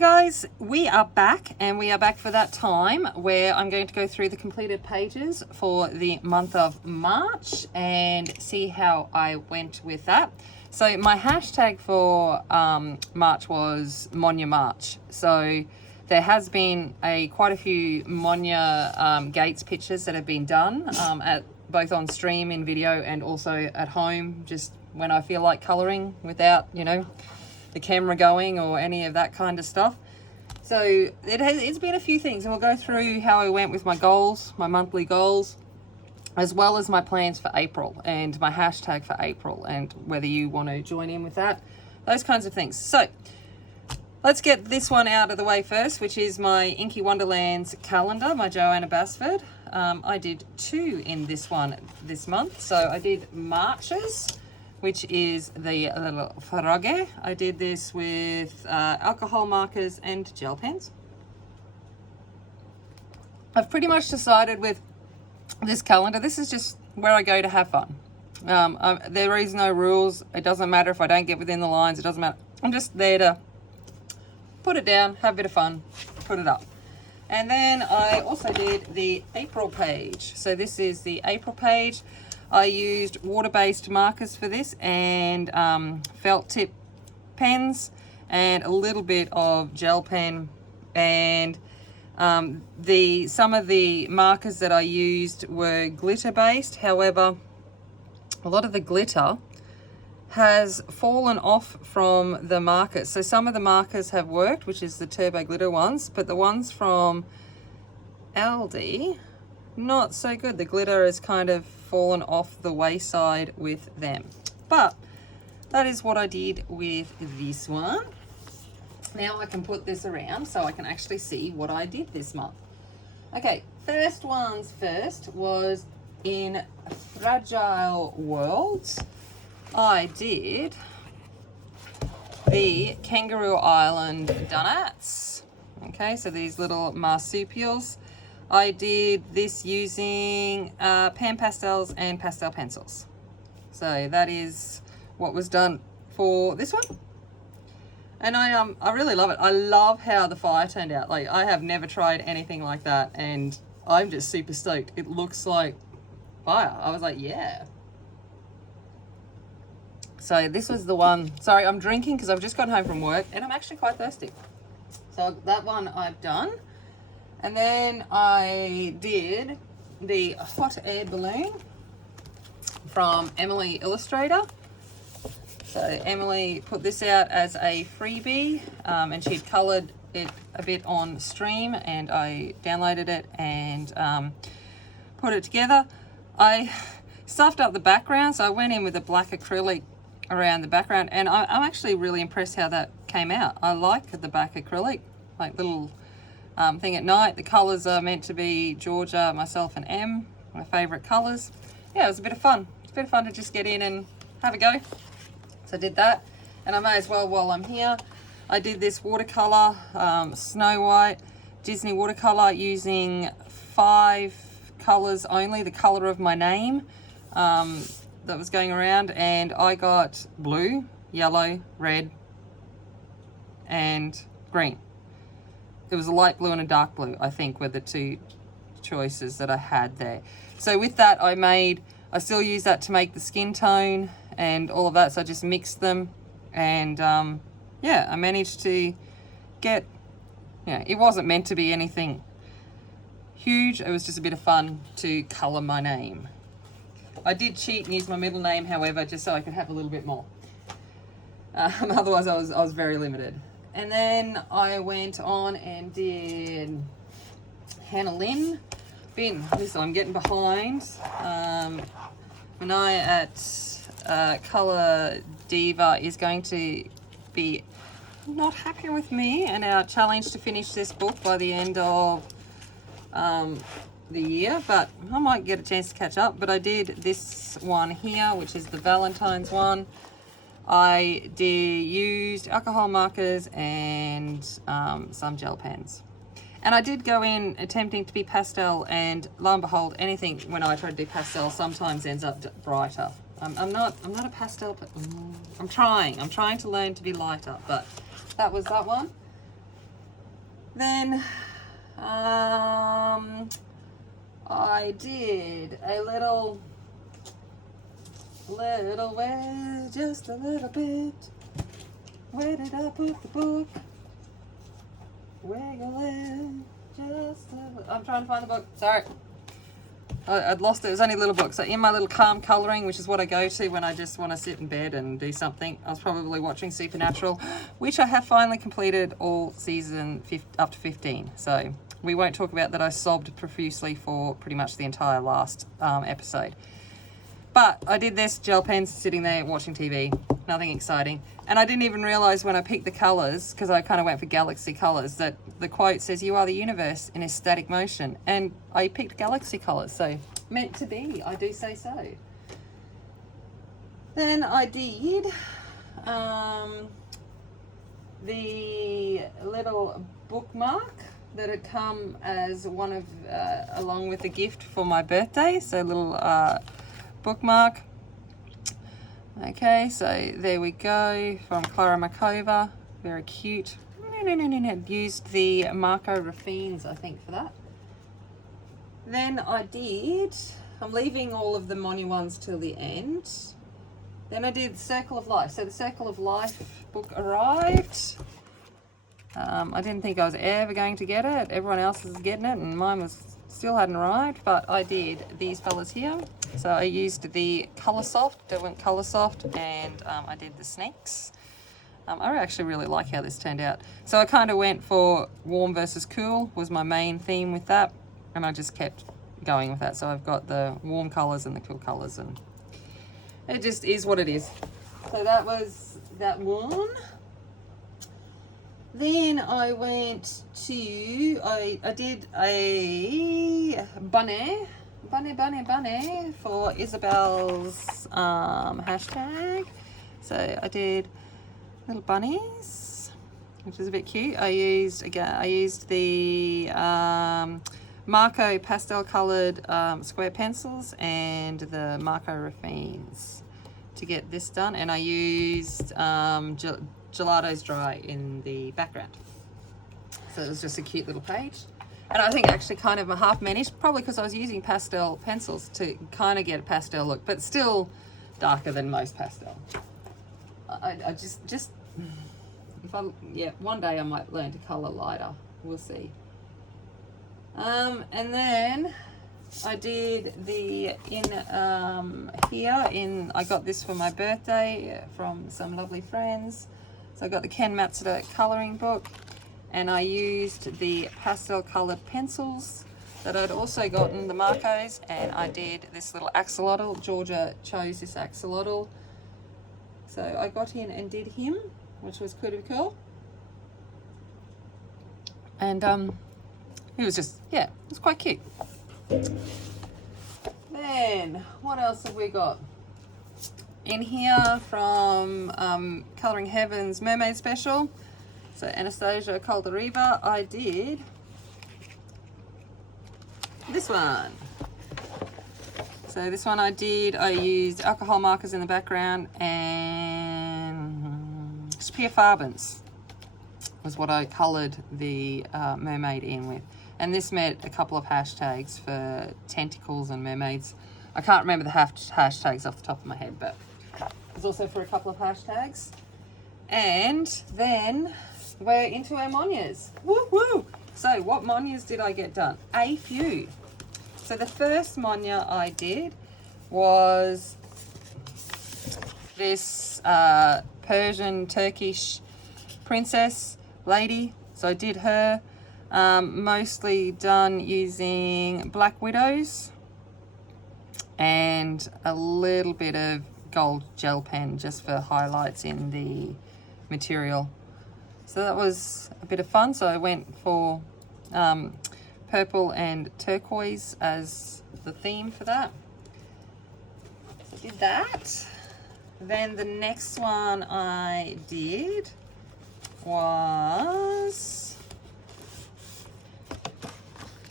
Guys, we are back, and we are back for that time where I'm going to go through the completed pages for the month of March and see how I went with that. So my hashtag for March was Monya March. So there has been quite a few Monya Gates pictures that have been done at both on stream in video and also at home, just when I feel like colouring without, the camera going or any of that kind of stuff. So it's been a few things, and we'll go through how I went with my goals, my monthly goals, as well as my plans for April and my hashtag for April, and whether you want to join in with that, those kinds of things. So let's get this one out of the way first, which is my Inky Wonderlands calendar, my Joanna Basford. I did 2 in this one this month. So I did Marches, which is the little Frogge. I did this with alcohol markers and gel pens. I've pretty much decided with this calendar, this is just where I go to have fun. There is no rules. It doesn't matter if I don't get within the lines. It doesn't matter. I'm just there to put it down, have a bit of fun, put it up. And then I also did the April page. So this is the April page. I used water-based markers for this, and felt tip pens, and a little bit of gel pen, and some of the markers that I used were glitter-based. However, a lot of the glitter has fallen off from the markers. So some of the markers have worked, which is the turbo glitter ones, but the ones from Aldi, not so good. The glitter has kind of fallen off the wayside with them. But that is what I did with this one. Now I can put this around so I can actually see what I did this month. Okay, first ones first was in Fragile Worlds. I did the Kangaroo Island donuts. Okay, so these little marsupials. I did this using pan pastels and pastel pencils. So that is what was done for this one. And I really love it. I love how the fire turned out. Like, I have never tried anything like that, and I'm just super stoked. It looks like fire. I was like, yeah. So this was the one. Sorry, I'm drinking because I've just got home from work and I'm actually quite thirsty. So that one I've done. And then I did the hot air balloon from Emily Illustrator. So Emily put this out as a freebie, and she'd coloured it a bit on stream, and I downloaded it and put it together. I stuffed up the background, so I went in with a black acrylic around the background, and I'm actually really impressed how that came out. I like the back acrylic, like little thing at night. The colours are meant to be Georgia, myself, and M, my favourite colours. Yeah, it was a bit of fun. It's a bit of fun to just get in and have a go. So I did that, and I may as well, while I'm here, I did this watercolour, Snow White, Disney watercolour, using 5 colours only, the colour of my name that was going around, and I got blue, yellow, red, and green. It was a light blue and a dark blue, I think, were the 2 choices that I had there. So with that, I still use that to make the skin tone and all of that. So I just mixed them, and yeah, I managed to get, it wasn't meant to be anything huge. It was just a bit of fun to colour my name. I did cheat and use my middle name, however, just so I could have a little bit more. Otherwise, I was very limited. And then I went on and did Hannah Lynn. Listen, I'm getting behind. Manaya at Colour Diva is going to be not happy with me and our challenge to finish this book by the end of the year, but I might get a chance to catch up. But I did this one here, which is the Valentine's one. I used alcohol markers and some gel pens. And I did go in attempting to be pastel, and lo and behold, anything when I try to do pastel sometimes ends up brighter. I'm not a pastel, but I'm trying to learn to be lighter, but that was that one. Then I did a little where, just a little bit. Where did I put the book? Where you live, just a... I'm trying to find the book. Sorry. I'd lost it. It was only a little book. So in my little calm colouring, which is what I go to when I just want to sit in bed and do something, I was probably watching Supernatural, which I have finally completed all season up to 15. So we won't talk about that. I sobbed profusely for pretty much the entire last episode. But I did this, gel pens, sitting there watching TV, nothing exciting. And I didn't even realise when I picked the colours, because I kind of went for galaxy colours, that the quote says, "You are the universe in ecstatic motion." And I picked galaxy colours, so meant to be, I do say so. Then I did the little bookmark that had come as one of, along with a gift for my birthday. So a little bookmark. Okay, so there we go, from Clara Makova, very cute. Used the Marco Raffines, I think, for that. Then I'm leaving all of the Monia ones till the end. Then I did Circle of Life. So the Circle of Life book arrived. I didn't think I was ever going to get it. Everyone else is getting it, and mine still hadn't arrived, but I did these fellas here. So I used the Colour Soft, Derwent Colour Soft, and I did the snakes. I actually really like how this turned out. So I kind of went for warm versus cool was my main theme with that, and I just kept going with that. So I've got the warm colours and the cool colours, and it just is what it is. So that was that one. Then I went to, I did a bunny for Isabel's hashtag. So I did little bunnies, which is a bit cute. I used the Marco pastel coloured square pencils and the Marco Raffines to get this done, and I used Gelato's Dry in the background. So it was just a cute little page. And I think actually kind of a half managed, probably because I was using pastel pencils to kind of get a pastel look, but still darker than most pastel. I just one day I might learn to colour lighter. We'll see. And then I did I got this for my birthday from some lovely friends. So I got the Ken Matsuda colouring book, and I used the pastel coloured pencils that I'd also gotten, the Marcos, and I did this little axolotl. Georgia chose this axolotl. So I got in and did him, which was pretty cool. And it was just, it was quite cute. Then, what else have we got? In here from Colouring Heaven's Mermaid Special, so Anastasia Caldereva, I did this one. So this one I used alcohol markers in the background and Spear Farbens was what I coloured the mermaid in with. And this met a couple of hashtags for tentacles and mermaids. I can't remember the hashtags off the top of my head, but it was also for a couple of hashtags. And then we're into our Monias. Woo woo! So what Monias did I get done? A few. So the first Monia I did was this Persian Turkish princess lady. So I did her, mostly done using Black Widows and a little bit of gold gel pen just for highlights in the material. So that was a bit of fun. So I went for purple and turquoise as the theme for that. So I did that. Then the next one I did was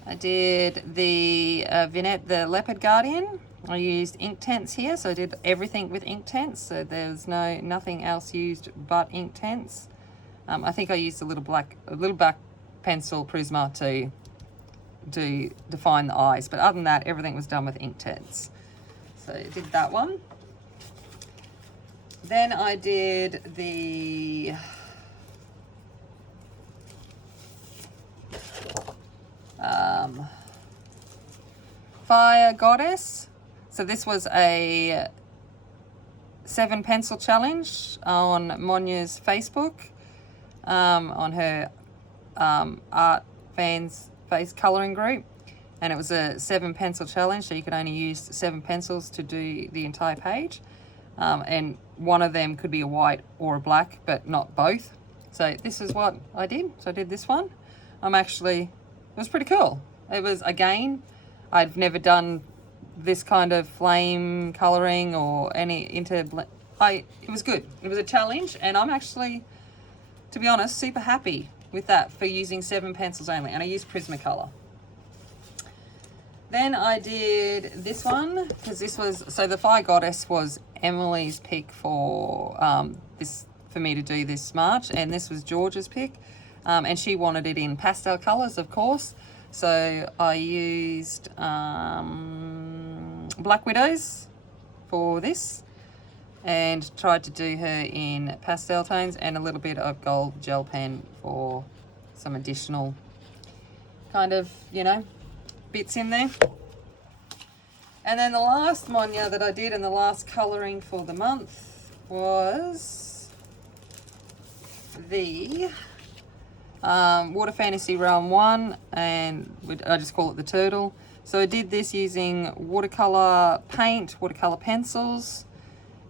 the vignette, the Leopard Guardian. I used Inktense here, so I did everything with Inktense. So there's nothing else used but Inktense. I think I used a little black pencil Prisma to define the eyes. But other than that, everything was done with Inktense. So I did that one. Then I did the Fire Goddess. So this was a 7 pencil challenge on Monya's Facebook, on her art fans face colouring group, and it was a 7 pencil challenge, so you could only use 7 pencils to do the entire page, and one of them could be a white or a black, but not both. So this is what I did. So I did this one. It was pretty cool. It was, again, I've never done this kind of flame colouring or any it was good. It was a challenge, and I'm actually, to be honest, super happy with that for using 7 pencils only, and I used Prismacolor. Then I did this one, because this was, so the Fire Goddess was Emily's pick for for me to do this March, and this was George's pick, and she wanted it in pastel colours, of course. So I used Black Widows for this, and tried to do her in pastel tones, and a little bit of gold gel pen for some additional kind of, you know, bits in there. And then the last Monya that I did, and the last colouring for the month, was the Water Fantasy Realm 1, and I just call it the Turtle. So I did this using watercolour paint, watercolour pencils,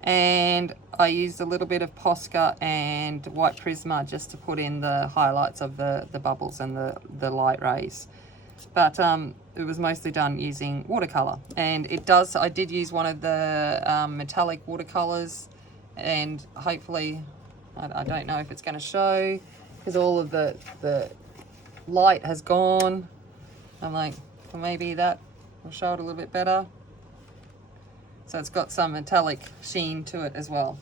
and I used a little bit of Posca and white Prisma just to put in the highlights of the bubbles and the light rays. But it was mostly done using watercolour, and I did use one of the metallic watercolours, and hopefully, I don't know if it's going to show, because all of the light has gone. I'm like, well, maybe that will show it a little bit better. So it's got some metallic sheen to it as well.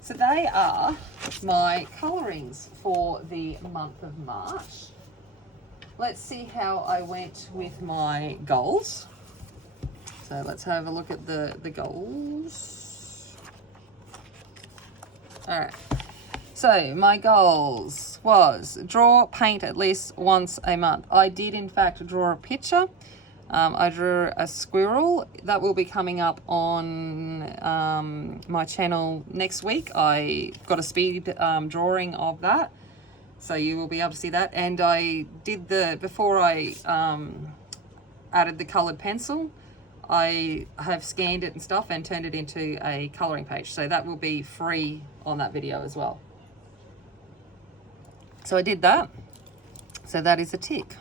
So they are my colourings for the month of March. Let's see how I went with my goals. So let's have a look at the goals. All right. So my goals was draw, paint at least once a month. I did in fact draw a picture. I drew a squirrel that will be coming up on my channel next week. I got a speed drawing of that, so you will be able to see that. And I did before I added the coloured pencil, I have scanned it and stuff and turned it into a colouring page. So that will be free on that video as well. So I did that. So that is a tick.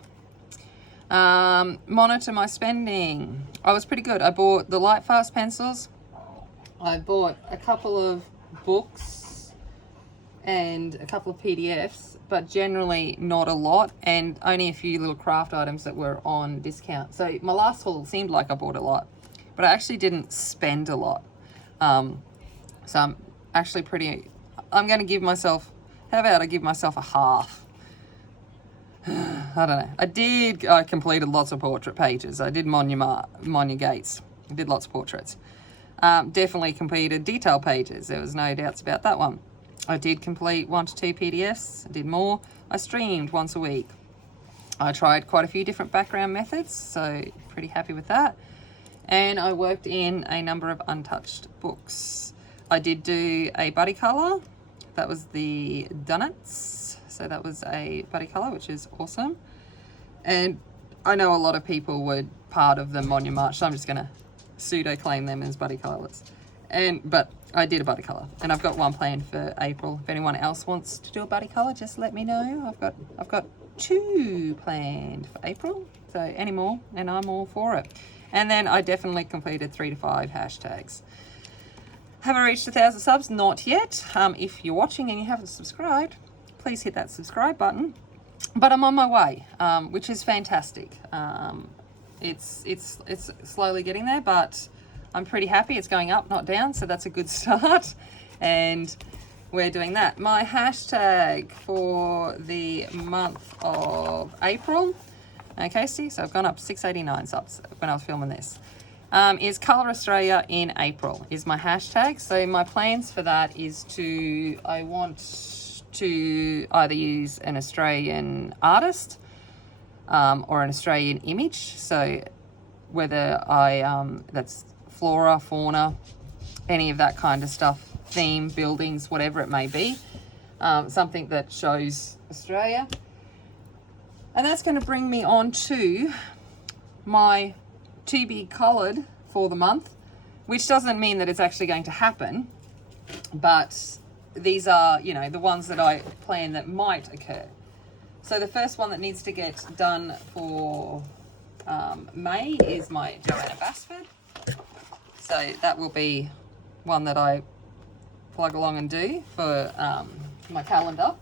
Monitor my spending. I was pretty good. I bought the light fast pencils. I bought a couple of books and a couple of PDFs, but generally not a lot, and only a few little craft items that were on discount. So my last haul seemed like I bought a lot, but I actually didn't spend a lot. So I'm actually I'm going to give myself, how about I give myself a half? I don't know. I completed lots of portrait pages. I did Monya Gates. I did lots of portraits. Definitely completed detail pages. There was no doubts about that one. I did complete 1 to 2 PDFs. I did more. I streamed once a week. I tried quite a few different background methods, so pretty happy with that. And I worked in a number of untouched books. I did do a buddy colour. That was the Donuts. So that was a buddy colour, which is awesome. And I know a lot of people were part of the Monya March, so I'm just going to pseudo claim them as buddy colours. But I did a buddy colour, and I've got one planned for April. If anyone else wants to do a buddy colour, just let me know. I've got 2 planned for April, so any more, and I'm all for it. And then I definitely completed 3 to 5 hashtags. Have I reached 1,000 subs? Not yet. If you're watching and you haven't subscribed, please hit that subscribe button. But I'm on my way, which is fantastic. It's slowly getting there, but I'm pretty happy. It's going up, not down, so that's a good start. And we're doing that. My hashtag for the month of April, okay, see, so I've gone up 689 subs when I was filming this, is Colour Australia in April is my hashtag. So my plans for that is I want to either use an Australian artist or an Australian image. So whether that's flora, fauna, any of that kind of stuff, theme, buildings, whatever it may be, something that shows Australia. And that's going to bring me on to my to be coloured for the month, which doesn't mean that it's actually going to happen, but these are, you know, the ones that I plan that might occur. So the first one that needs to get done for May is my Joanna Basford. So that will be one that I plug along and do for my calendar.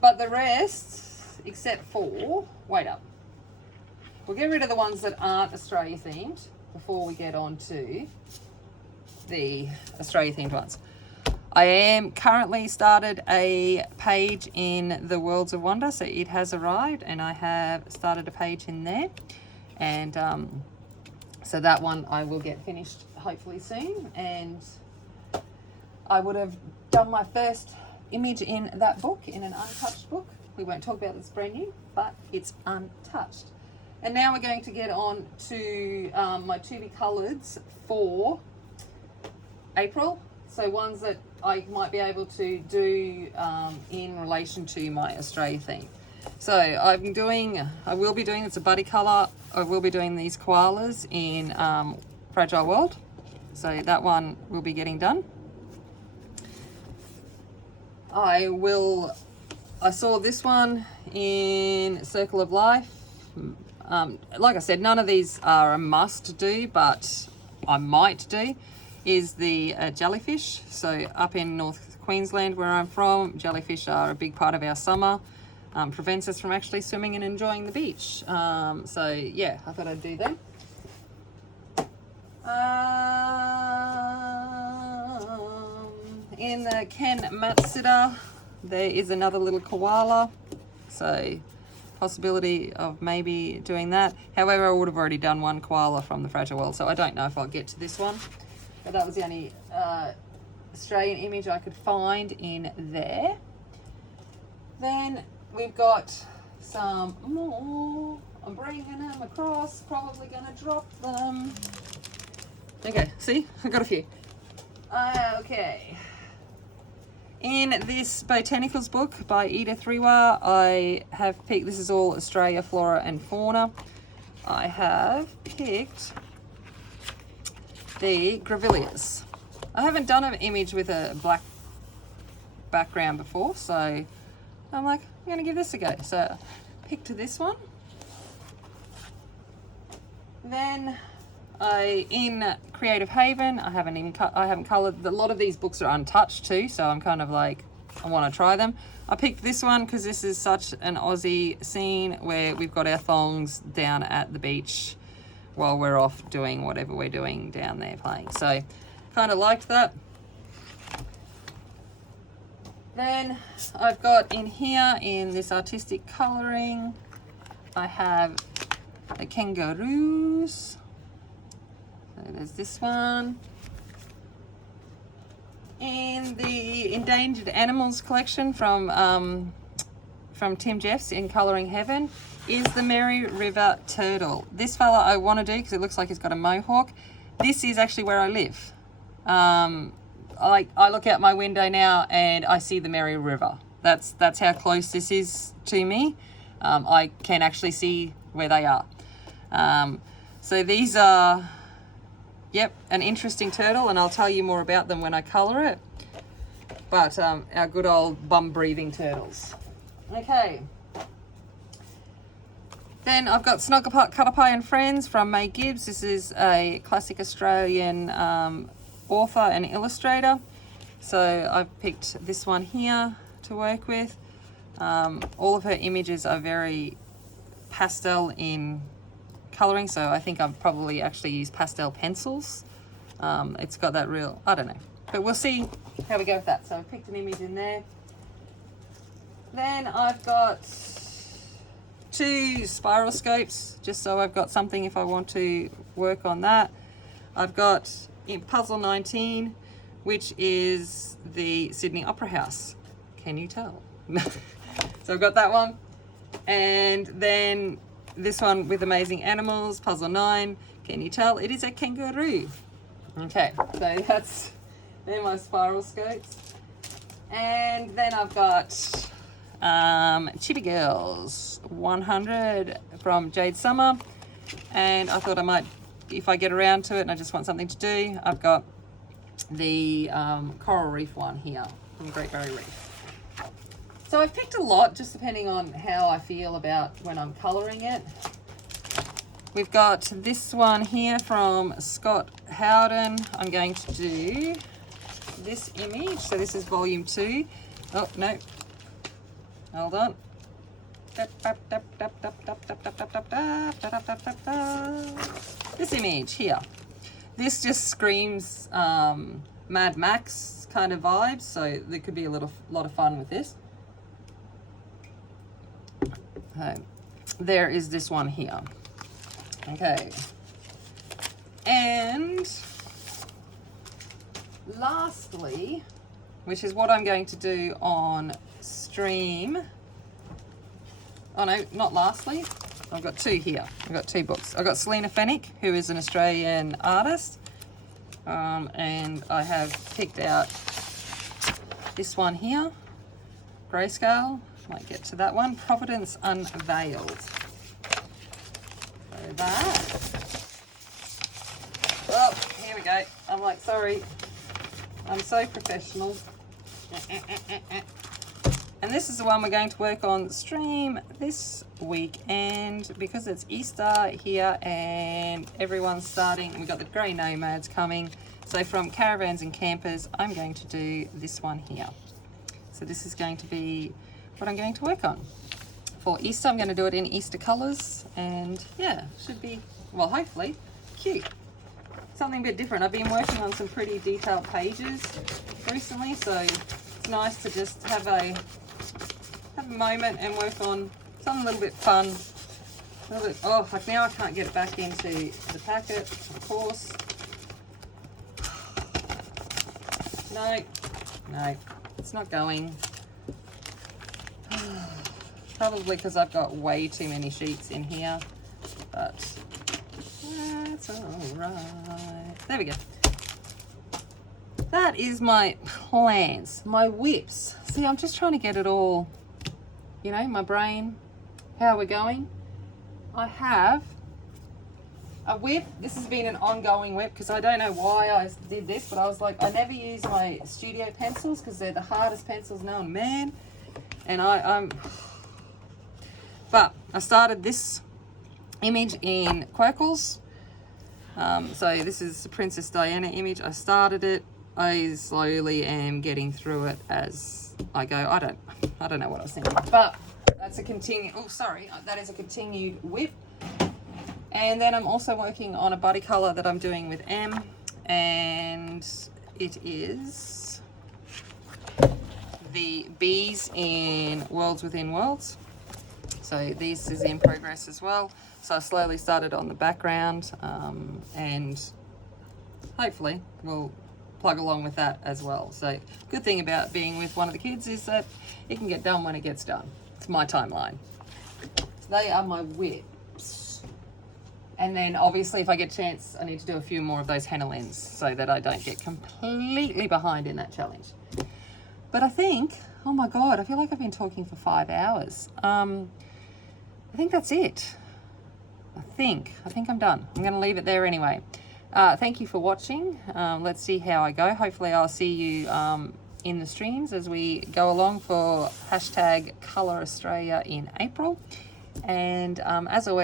But the rest, except for, wait up. We'll get rid of the ones that aren't Australia themed before we get on to the Australia themed ones. I am currently started a page in the Worlds of Wonder, so it has arrived and I have started a page in there. And so that one I will get finished hopefully soon, and I would have done my first image in that book, in an untouched book. We won't talk about this brand new, but it's untouched. And now we're going to get on to my to be coloureds for April. So ones that I might be able to do in relation to my Australia theme. So I will be doing, it's a buddy colour, I will be doing these koalas in Fragile World. So that one will be getting done. I saw this one in Circle of Life. Like I said, none of these are a must do, but I might do, is the jellyfish. So up in North Queensland where I'm from, jellyfish are a big part of our summer. Prevents us from actually swimming and enjoying the beach. So yeah, I thought I'd do them. In the Ken Matsuda, there is another little koala. So possibility of maybe doing that. However, I would have already done one koala from the Fragile World, so I don't know if I'll get to this one. But that was the only Australian image I could find in there. Then we've got some more. I'm bringing them across, probably going to drop them. Okay, see? I got a few. Okay. In this botanicals book by Edith Riwa, I have picked, this is all Australia flora and fauna. I have picked the grevilleas. I haven't done an image with a black background before, so I'm like, I'm going to give this a go. So I picked this one. Then in Creative Haven, I haven't coloured. A lot of these books are untouched too, so I'm kind of like, I want to try them. I picked this one because this is such an Aussie scene where we've got our thongs down at the beach while we're off doing whatever we're doing down there playing. So kind of liked that. Then I've got in here, in this artistic colouring, I have the kangaroos. So there's this one. In the Endangered Animals collection from Tim Jeffs in Colouring Heaven is the Mary River turtle. This fella I want to do because it looks like he's got a mohawk. This is actually where I live. I look out my window now and I see the Mary River. That's how close this is to me. I can actually see where they are. So these are, yep, an interesting turtle, and I'll tell you more about them when I colour it. But our good old bum-breathing turtles. Okay. Then I've got Snugglepot Cuddlepie and Friends from May Gibbs. This is a classic Australian author and illustrator. So I've picked this one here to work with. All of her images are very pastel in colouring, so I think I've probably actually used pastel pencils. It's got that real, I don't know, but we'll see how we go with that. So I picked an image in there. Then I've got 2 spiral scopes, just so I've got something if I want to work on that. I've got in puzzle 19, which is the Sydney Opera House. Can you tell? So I've got that one. And then this one with amazing animals, puzzle 9. Can you tell? It is a kangaroo. Okay, so they're my spiral scopes. And then I've got Chibi Girls 100 from Jade Summer, and I thought I might, if I get around to it and I just want something to do, I've got the Coral Reef one here from Great Barrier Reef. So I've picked a lot just depending on how I feel about when I'm colouring it. We've got this one here from Scott Howden. I'm going to do this image, so this is volume 2. Oh no, hold on. This image here. This just screams Mad Max kind of vibes, so there could be a lot of fun with this. There is this one here. Okay. And lastly, which is what I'm going to do on stream. Oh no, not lastly. I've got 2 here. I've got 2 books. I've got Selena Fennick, who is an Australian artist. And I have picked out this one here, Grayscale. Might get to that one. Providence Unveiled. So that. Oh, here we go. I'm like, sorry. I'm so professional. And this is the one we're going to work on stream this weekend because it's Easter here and everyone's starting. We've got the Grey Nomads coming. So from Caravans and Campers, I'm going to do this one here. So this is going to be what I'm going to work on. For Easter, I'm going to do it in Easter colours. And yeah, should be, well, hopefully, cute. Something a bit different. I've been working on some pretty detailed pages recently, so it's nice to just have a moment and work on something a little bit fun. A little bit, oh, like now I can't get it back into the packet, of course. No, it's not going. Probably because I've got way too many sheets in here, but that's all right. There we go. That is my plans, my whips. See, I'm just trying to get it all, you know, my brain, how we're going. I have a whip. This has been an ongoing whip because I don't know why I did this, but I was like, I never use my studio pencils because they're the hardest pencils known, man. And but I started this image in Quirkles. So this is the Princess Diana image. I started it. I slowly am getting through it as I go. I don't know what I was thinking, but that's a continued. Oh, sorry, that is a continued whip. And then I'm also working on a body color that I'm doing with M, and it is the bees in Worlds Within Worlds. So this is in progress as well. So I slowly started on the background, and hopefully we'll plug along with that as well. So good thing about being with one of the kids is that it can get done when it gets done. It's my timeline. So they are my whips. And then obviously if I get a chance, I need to do a few more of those henna lens so that I don't get completely behind in that challenge. But I think, oh my God, I feel like I've been talking for 5 hours. I think that's it. I think I'm done. I'm going to leave it there anyway. Thank you for watching. Let's see how I go. Hopefully I'll see you in the streams as we go along for #ColourAustralia in April. And as always,